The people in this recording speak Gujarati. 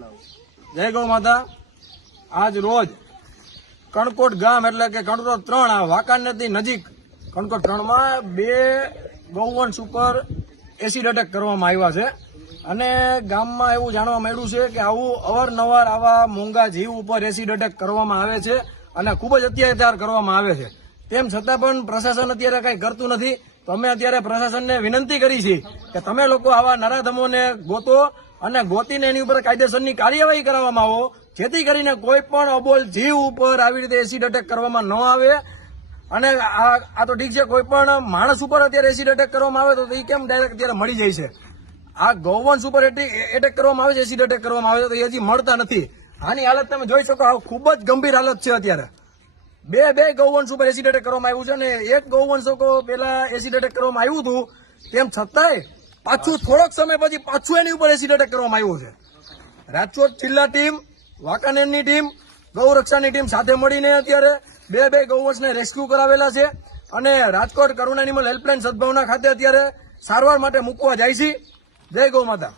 જય ગૌ માતા। આજ રોજ કણકોટ ગામ એટલે કે કણકોટ 3 આ વાંકાનેરની નજીક કણકોટ 3 માં 2 ગૌવંશ ઉપર એસિડ એટેક કરવામાં આવ્યા છે અને ગામમાં એવું જાણવા મળ્યું છે કે આવું અવારનવાર આવા મોંઘા જીવ ઉપર એસિડ એટેક કરવામાં આવે છે અને ખૂબ જ અત્યાચાર કરવામાં આવે છે। તેમ છતાં પણ પ્રશાસન અત્યારે કંઈ કરતું નથી। તો અમે અત્યારે પ્રશાસનને વિનંતી કરી છે કે તમે લોકો આવા નરાધમોને ગોતો અને ગોતીને એની ઉપર કાયદેસરની કાર્યવાહી કરવામાં આવો, જેથી કરીને કોઈ પણ અબોલ જીવ ઉપર આવી રીતે એસિડ એટેક કરવામાં ન આવે। અને આ તો ઠીક છે, કોઈ પણ માણસ ઉપર અત્યારે એસિડ એટેક કરવામાં આવે તો એ કેમ ડાયરેક્ટ અત્યારે મળી જાય છે? આ ગૌવંશ ઉપર એટેક કરવામાં આવે છે, એસિડ એટેક કરવામાં આવે છે તો એ હજી મળતા નથી। આની હાલત તમે જોઈ શકો, આ ખૂબ જ ગંભીર હાલત છે। અત્યારે બે ગૌવંશ ઉપર એસિડ એટેક કરવામાં આવ્યું છે અને એક ગૌવંશ પેલા એસિડ એટેક કરવામાં આવ્યું હતું, તેમ છતાંય પાછું થોડોક સમય પછી પાછું એની ઉપર એસિડ એટેક કરવામાં આવ્યો છે। રાજકોટ જિલ્લા ટીમ, વાંકાનેરની ટીમ, ગૌરક્ષાની ટીમ સાથે મળીને અત્યારે બે ગૌવંશને રેસ્ક્યુ કરાવેલા છે અને રાજકોટ કરુણા એનિમલ હેલ્પલાઇન સદભાવના ખાતે અત્યારે સારવાર માટે મૂકવા જાય છે। જય ગૌ માતા।